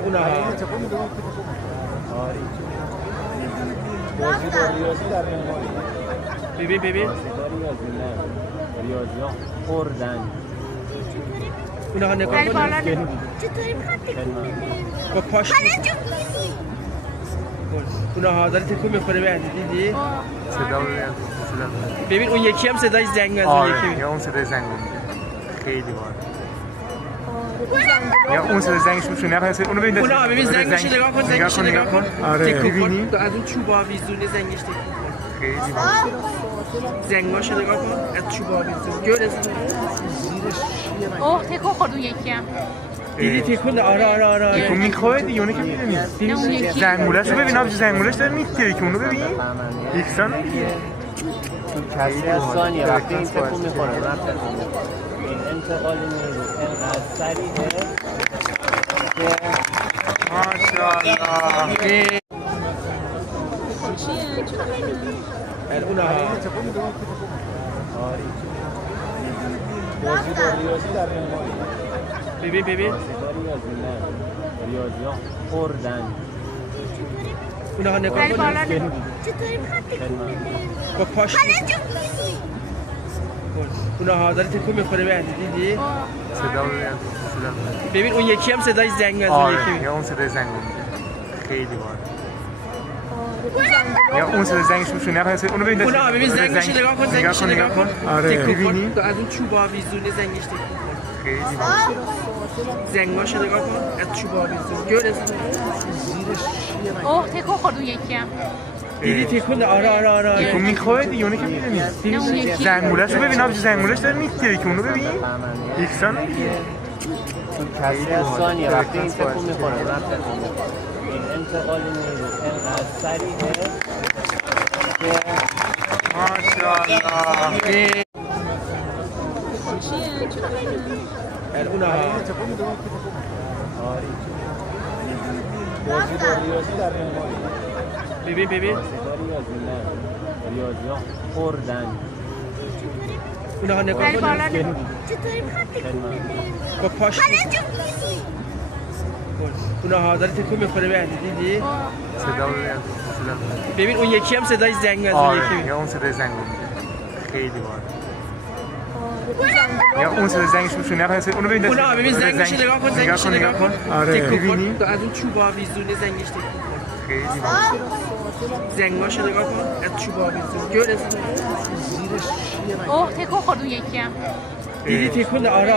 اونها ببین ریاضی نه ریاضی ها خوردن اونها نگاه کن چطوری میخواد تکون بده؟ با پاش اونها داره تکون میخوره به دیدی؟ صدا ببین ببین اون یکی هم صدای زنگ از اون یکی یا اون صدای زنگ خیلی بار یا اون صدای زنگش میشه نه پس اونو ببین اونها ببین زنگش نگاه کن زنگش نگاه کن آره تکون کن از اون چوب آویزونه زنگش تکون کن خیلی بار زنگاش نگاه کن از چوب آویزونه گل اوه تکون خورد اون یکی هم دیدی تکون آره تکون میخواد دیگه اونو که میدونی زنگوله‌شو ببین آبجی زنگوله‌ش داره میتره که اونو ببین یکسان کسی از ثانیه وقتی این تکون میخوره من تکون میخوره این انتقال نیرو اینقدر سریعه که ماشاءالله اونها بازی با ریاضی در معماری ببین ریاضی نه ریاضی ها خوردن اونها نگاه کن چطوری میخواد تکون بده؟ با پاش اونها داره تکون میخوره به دیدی؟ صدا ببین ببین اون یکی هم صدای زنگ از اون یکی یا اون صدای زنگ خیلی بار یا اون صدای زنگش میشه نه پس اونو ببین اونها ببین زنگش نگاه کن زنگش نگاه کن آره تکون کن از اون چوب آویزونه زنگش تکون کن خیلی بار زنگاش نگاه کن از چوب آویزونه گل اوه تکون خورد اون یکی هم دیدی تکون آره تکون میخواد دیگه اونو که میدونی زنگوله‌شو ببین آبجی زنگوله‌ش داره میتره که اونو ببین یکسان کسی از ثانیه وقتی این تکون میخوره من تکون میخوره این انتقال نیرو اینقدر سریعه که ماشاءالله اونها بازی با ریاضی در معماری ببین ریاضی نه ریاضی ها خوردن اونها نگاه کن چطوری میخواد تکون بده؟ با پاش اونها داره تکون میخوره به دیدی؟ صدا ببین اون یکی هم صدای زنگ از اون یکی یا اون صدای زنگ خیلی بار یا اون صدای زنگش میشه نه پس اونو ببین اونها ببین زنگش نگاه کن زنگش نگاه کن آره تکون کن از اون چوب آویزونه زنگش تکون کن خیلی بار زنگاش نگاه کن از چوب آویزونه گل اوه تکون خورد اون یکی هم دیدی تکون آره